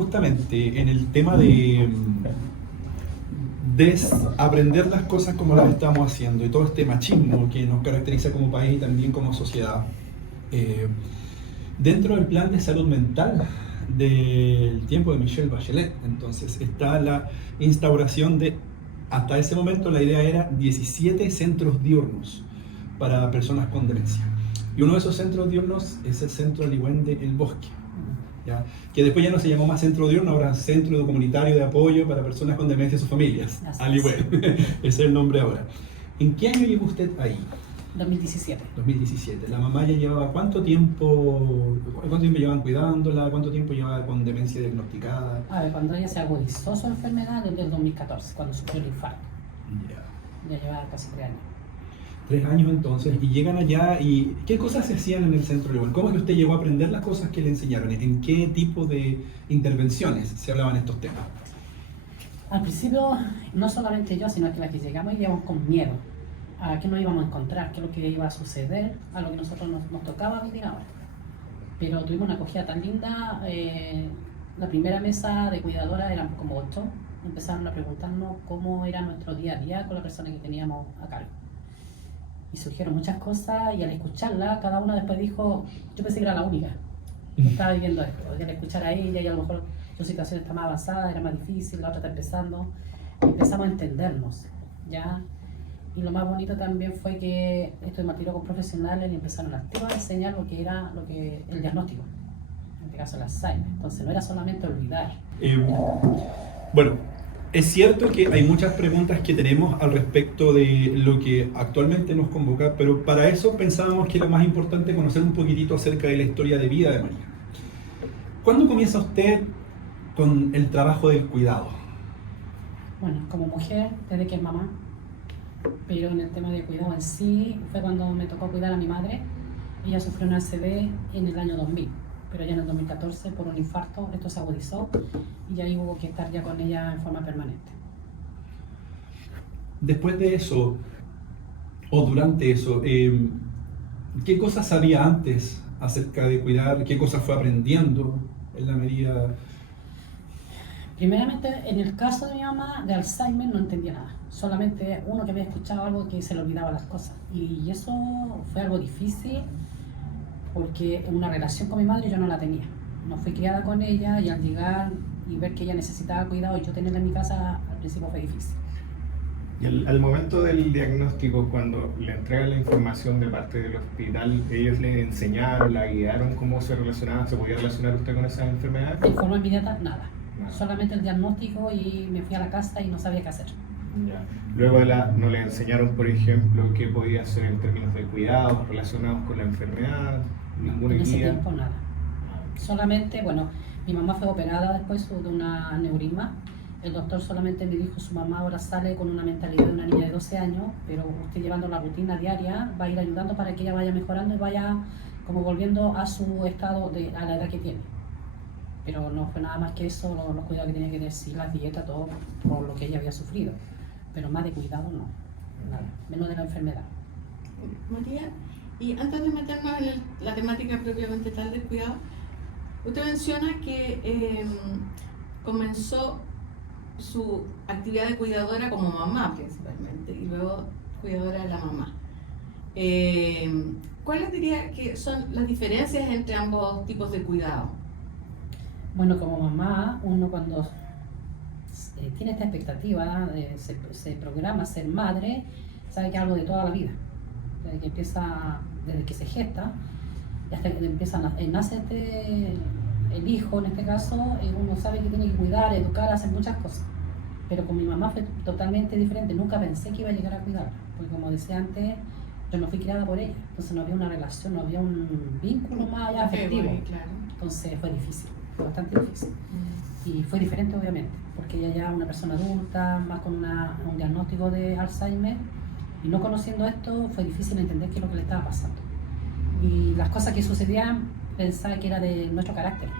justamente en el tema de desaprender las cosas como las estamos haciendo y todo este machismo que nos caracteriza como país y también como sociedad. Dentro del plan de salud mental del tiempo de Michelle Bachelet, entonces está la instauración de, hasta ese momento la idea era 17 centros diurnos para personas con demencia. Y uno de esos centros diurnos es el Centro Aligüen El Bosque, ¿ya? Que después ya no se llamó más centro diurno, ahora Centro Comunitario de Apoyo para Personas con Demencia y sus Familias, Aligüen, ese es el nombre ahora. ¿En qué año llegó usted ahí? 2017. 2017. ¿La mamá ya llevaba cuánto tiempo llevaban cuidándola? ¿Cuánto tiempo llevaba con demencia diagnosticada? A ver, cuando ella se agudizó su enfermedad desde el 2014, cuando sufrió el infarto. Ya llevaba casi 3 años. 3 años entonces, y llegan allá, y ¿qué cosas se hacían en el centro Aligüen? ¿Cómo es que usted llegó a aprender las cosas que le enseñaron? ¿En qué tipo de intervenciones se hablaban estos temas? Al principio, no solamente yo, sino que las que llegamos íbamos con miedo a qué nos íbamos a encontrar, qué es lo que iba a suceder, a lo que nosotros nos tocaba vivir ahora. Pero tuvimos una acogida tan linda, la primera mesa de cuidadora eran como 8, empezaron a preguntarnos cómo era nuestro día a día con la persona que teníamos a cargo. Y surgieron muchas cosas, y al escucharla, cada una después dijo, yo pensé que era la única que estaba viviendo esto, y al escuchar a ella, y a lo mejor su situación está más avanzada, era más difícil, la otra está empezando, y empezamos a entendernos, ¿ya? Y lo más bonito también fue que estuvimos a tiro con profesionales y empezaron a enseñar lo que era el diagnóstico, en este caso el Alzheimer. Entonces no era solamente olvidar. Bueno, es cierto que hay muchas preguntas que tenemos al respecto de lo que actualmente nos convoca, pero para eso pensábamos que era más importante conocer un poquitito acerca de la historia de vida de María. ¿Cuándo comienza usted con el trabajo del cuidado? Bueno, como mujer, desde que es mamá, pero en el tema de cuidado en sí, fue cuando me tocó cuidar a mi madre. Ella sufrió una ACV en el año 2000, pero ya en el 2014 por un infarto esto se agudizó y ahí hubo que estar ya con ella en forma permanente. Después de eso, o durante eso, ¿qué cosas sabía antes acerca de cuidar? ¿Qué cosas fue aprendiendo en la medida? Primeramente, en el caso de mi mamá de Alzheimer no entendía nada. Solamente uno que había escuchado algo que se le olvidaba las cosas. Y eso fue algo difícil porque una relación con mi madre yo no la tenía. No fui criada con ella y al llegar y ver que ella necesitaba cuidado y yo tenerla en mi casa, al principio fue difícil. Y al momento del diagnóstico, cuando le entregan la información de parte del hospital, ¿ellos le enseñaron, la guiaron cómo se relacionaba, se podía relacionar usted con esa enfermedad? De forma inmediata, nada. Solamente el diagnóstico y me fui a la casa y no sabía qué hacer. Ya. Luego no le enseñaron, por ejemplo, qué podía hacer en términos de cuidados relacionados con la enfermedad, ninguna En ese guía. tiempo nada. Solamente, bueno, mi mamá fue operada después de una aneurisma. El doctor solamente me dijo, su mamá ahora sale con una mentalidad de una niña de 12 años, pero usted llevando la rutina diaria va a ir ayudando para que ella vaya mejorando y vaya como volviendo a su estado, a la edad que tiene. Pero no fue nada más que eso, los cuidados que tenía que decir, las dietas, todo por lo que ella había sufrido. Pero más de cuidado no, nada, menos de la enfermedad. María, y antes de meternos en la temática propiamente tal del cuidado, usted menciona que comenzó su actividad de cuidadora como mamá principalmente y luego cuidadora de la mamá. ¿Cuáles diría que son las diferencias entre ambos tipos de cuidado? Bueno, como mamá, uno cuando tiene esta expectativa, se programa a ser madre, sabe que es algo de toda la vida. Desde que se gesta, y hasta que nace el hijo, en este caso, uno sabe que tiene que cuidar, educar, hacer muchas cosas. Pero con mi mamá fue totalmente diferente, nunca pensé que iba a llegar a cuidarla, porque como decía antes, yo no fui criada por ella, entonces no había una relación, no había un vínculo más allá afectivo. Claro. Entonces fue difícil. Bastante difícil y fue diferente obviamente porque ella ya es una persona adulta, más con un diagnóstico de Alzheimer y no conociendo esto fue difícil entender qué es lo que le estaba pasando y las cosas que sucedían pensaba que era de nuestro carácter,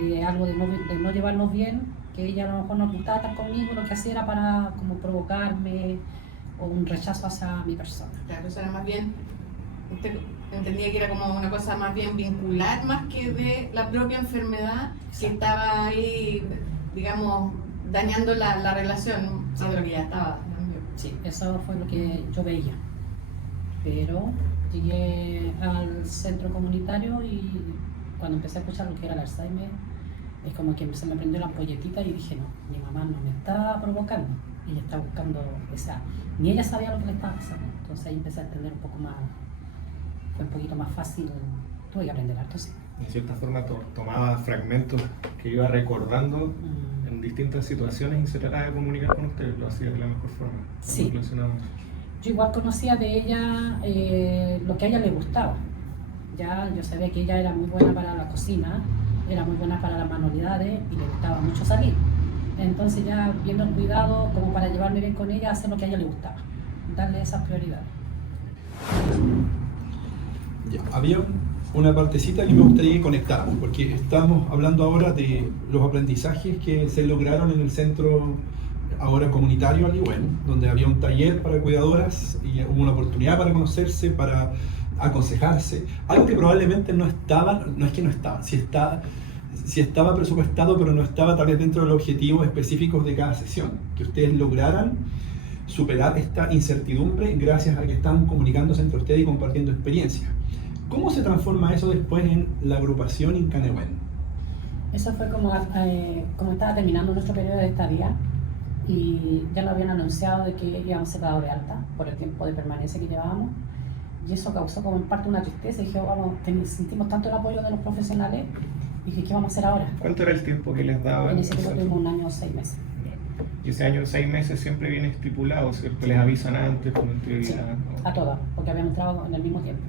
de algo de no llevarnos bien, que ella a lo mejor no gustaba estar conmigo, lo que hacía era para como provocarme o un rechazo hacia mi persona. Claro, eso era más bien usted entendía que era como una cosa más bien vincular, más que de la propia enfermedad que estaba ahí, digamos, dañando la relación, siendo lo que ya estaba. Sí, eso fue lo que yo veía. Pero llegué al centro comunitario y cuando empecé a escuchar lo que era el Alzheimer, es como que se me prendió la ampolletita y dije, no, mi mamá no me está provocando, ella está buscando, o sea, ni ella sabía lo que le estaba pasando. Entonces ahí empecé a entender un poco más, fue un poquito más fácil, tuve que aprender harto, sí. En cierta forma tomaba fragmentos que iba recordando en distintas situaciones y se trataba de comunicar con ustedes, lo hacía de la mejor forma. Sí. Relacionado. Yo igual conocía de ella lo que a ella le gustaba. Ya yo sabía que ella era muy buena para la cocina, era muy buena para las manualidades y le gustaba mucho salir. Entonces ya viendo el cuidado como para llevarme bien con ella, hacer lo que a ella le gustaba, darle esas prioridades. Ya, había una partecita que me gustaría que conectáramos, porque estamos hablando ahora de los aprendizajes que se lograron en el centro ahora comunitario Aligüen, donde había un taller para cuidadoras y hubo una oportunidad para conocerse, para aconsejarse, algo que probablemente no estaba, no es que no estaba, sí estaba presupuestado, pero no estaba tal vez dentro de los objetivos específicos de cada sesión, que ustedes lograran superar esta incertidumbre gracias a que están comunicándose entre ustedes y compartiendo experiencias. ¿Cómo se transforma eso después en la agrupación Incanehuen? Eso fue como estaba terminando nuestro periodo de estadía y ya nos habían anunciado de que íbamos a ser dados de alta por el tiempo de permanencia que llevábamos, y eso causó como en parte una tristeza. Y dije, vamos, sentimos tanto el apoyo de los profesionales, y dije, ¿qué vamos a hacer ahora? ¿Cuánto era el tiempo que les daba? En ese tiempo tuvimos 1 año 6 meses. Y ese año 6 meses siempre viene estipulado, ¿cierto? Les avisan antes con anterioridad. Sí, a todas, porque habíamos entrado en el mismo tiempo.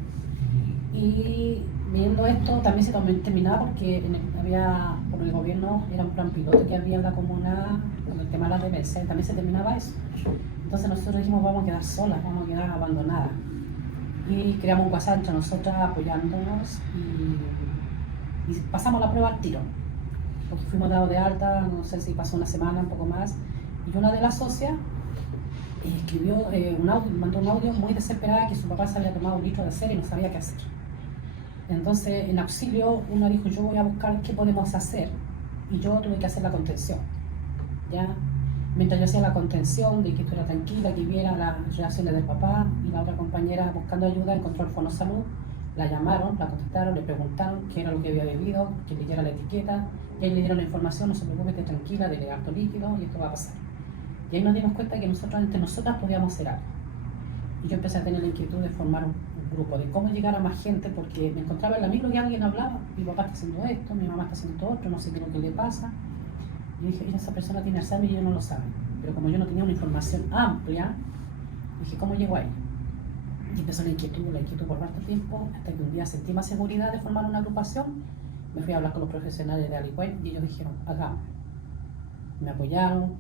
Y viendo esto también se terminaba porque había, por el gobierno, era un plan piloto que había en la comuna con el tema de la demencia, y también se terminaba eso. Entonces nosotros dijimos, vamos a quedar solas, vamos a quedar abandonadas. Y creamos un WhatsApp entre nosotras apoyándonos y pasamos la prueba al tiro. Porque fuimos dados de alta, no sé si pasó una semana, un poco más, y una de las socias escribió mandó un audio muy desesperada que su papá se había tomado 1 litro de cera y no sabía qué hacer. Entonces, en auxilio, una dijo, yo voy a buscar qué podemos hacer, y yo tuve que hacer la contención, ¿ya? Mientras yo hacía la contención, de que estuviera tranquila, que viera las reacciones del papá, y la otra compañera buscando ayuda encontró el Fono Salud, la llamaron, la contactaron, le preguntaron qué era lo que había bebido, que leyera la etiqueta, y ahí le dieron la información, no se preocupe, esté tranquila, dele harto líquido, y esto va a pasar. Y ahí nos dimos cuenta que nosotros, entre nosotras, podíamos hacer algo. Y yo empecé a tener la inquietud de formar un grupo, de cómo llegar a más gente, porque me encontraba en la micro que alguien hablaba, mi papá está haciendo esto, mi mamá está haciendo esto otro, no sé qué es lo que le pasa. Y dije, esa persona tiene Alzheimer y ellos no lo saben. Pero como yo no tenía una información amplia, dije, ¿cómo llego ahí? Y empezó la inquietud por harto tiempo, hasta que un día sentí más seguridad de formar una agrupación. Me fui a hablar con los profesionales de Aligüen y ellos dijeron, hagamos. Me apoyaron,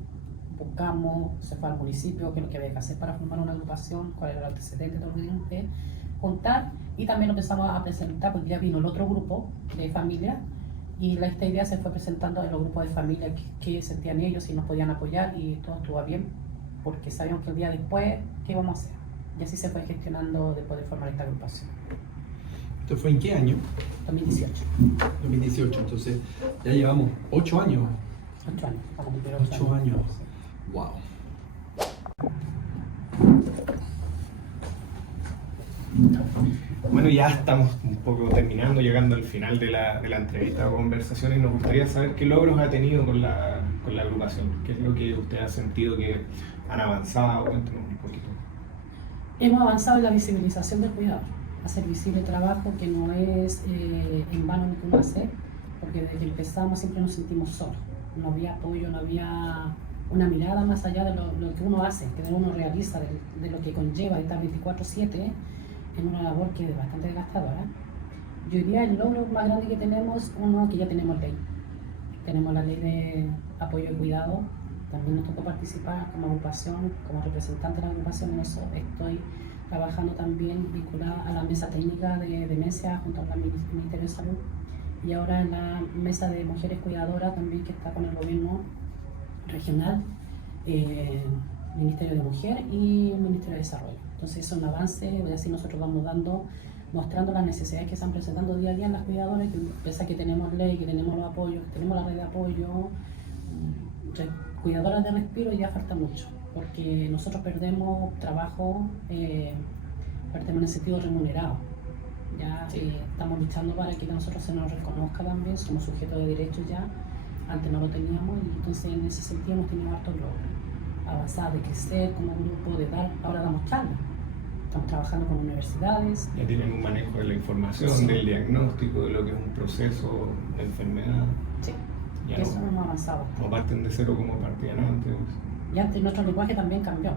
buscamos, se fue al municipio, qué es lo que había que hacer para formar una agrupación, cuál era el antecedente, todo lo que teníamos que contar, y también lo empezamos a presentar porque ya vino el otro grupo de familia, y esta idea se fue presentando en los grupos de familia que sentían ellos y nos podían apoyar, y todo estuvo bien porque sabíamos que el día después qué íbamos a hacer, y así se fue gestionando después de formar esta agrupación. ¿Esto fue en qué año? 2018. 2018, entonces ya llevamos 8 años. 8 años, vamos a cumplir 8 años. Wow. Bueno, ya estamos un poco terminando, llegando al final de la entrevista o conversación, y nos gustaría saber qué logros ha tenido con la agrupación. ¿Qué es lo que usted ha sentido que han avanzado? Cuéntenos un poquito. Hemos avanzado en la visibilización del cuidado, hacer visible el trabajo, que no es en vano lo que uno hace, porque desde que empezamos siempre nos sentimos solos. No había apoyo, no había una mirada más allá de lo que uno hace, que uno realiza, de lo que conlleva estar 24/7 en una labor que es bastante desgastadora. Y hoy día el logro más grande que tenemos, uno, que ya tenemos ley. Tenemos la ley de apoyo y cuidado. También nos tocó participar como agrupación, como representante de la agrupación. En eso estoy trabajando también vinculada a la mesa técnica de demencia junto al Ministerio de Salud. Y ahora en la mesa de mujeres cuidadoras también, que está con el gobierno regional, Ministerio de Mujer y el Ministerio de Desarrollo. Entonces es un avance, y así nosotros vamos mostrando las necesidades que están presentando día a día en las cuidadoras, que pese a que tenemos ley, que tenemos los apoyos, que tenemos la red de apoyo, cuidadoras de respiro ya falta mucho, porque nosotros perdemos trabajo, perdemos en el sentido remunerado. Ya estamos luchando para que a nosotros se nos reconozca también, somos sujetos de derechos ya, antes no lo teníamos, y entonces en ese sentido hemos tenido hartos logros, avanzar, de crecer como grupo, de dar, ahora damos charlas, estamos trabajando con universidades. Ya tienen un manejo de la información, Sí. del diagnóstico, de lo que es un proceso de enfermedad. Sí, Ya eso no, hemos avanzado. no parten de cero como partían antes. Y antes nuestro lenguaje también cambió,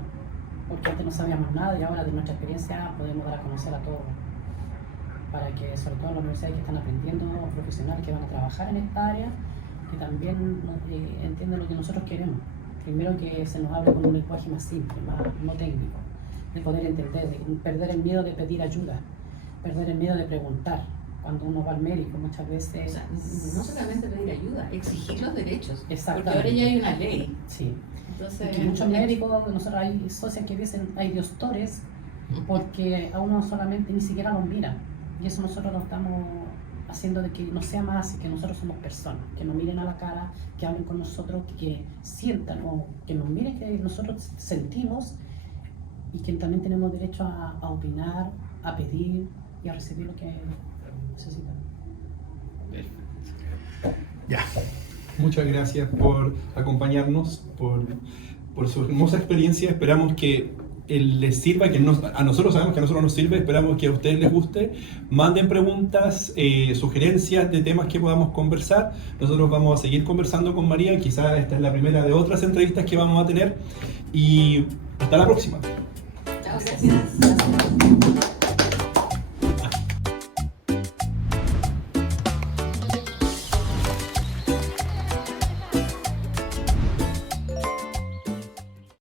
porque antes no sabíamos nada y ahora de nuestra experiencia podemos dar a conocer a todos, para que sobre todo las universidades que están aprendiendo, profesionales que van a trabajar en esta área, que también entiendan lo que nosotros queremos. Primero que se nos hable con un lenguaje más simple, más no técnico, de poder entender, de perder el miedo de pedir ayuda, perder el miedo de preguntar. Cuando uno va al médico muchas veces... O sea, no solamente pedir ayuda, exigir los derechos. Porque Exactamente. ahora ya hay una ley. Sí. Entonces, Y muchos médicos, nosotros hay socios que dicen, hay doctores, porque a uno solamente ni siquiera lo miran. Y eso nosotros lo estamos haciendo de que no sea más, que nosotros somos personas, que nos miren a la cara, que hablen con nosotros, que sientan o que nos miren que nosotros sentimos y que también tenemos derecho a opinar, a pedir y a recibir lo que necesitan. Ya. Muchas gracias por acompañarnos, por su hermosa experiencia. Esperamos que les sirva, a nosotros sabemos que a nosotros nos sirve, esperamos que a ustedes les guste. Manden preguntas, sugerencias de temas que podamos conversar. Nosotros vamos a seguir conversando con María, quizás esta es la primera de otras entrevistas que vamos a tener. Y hasta la próxima. chao, gracias. Gracias.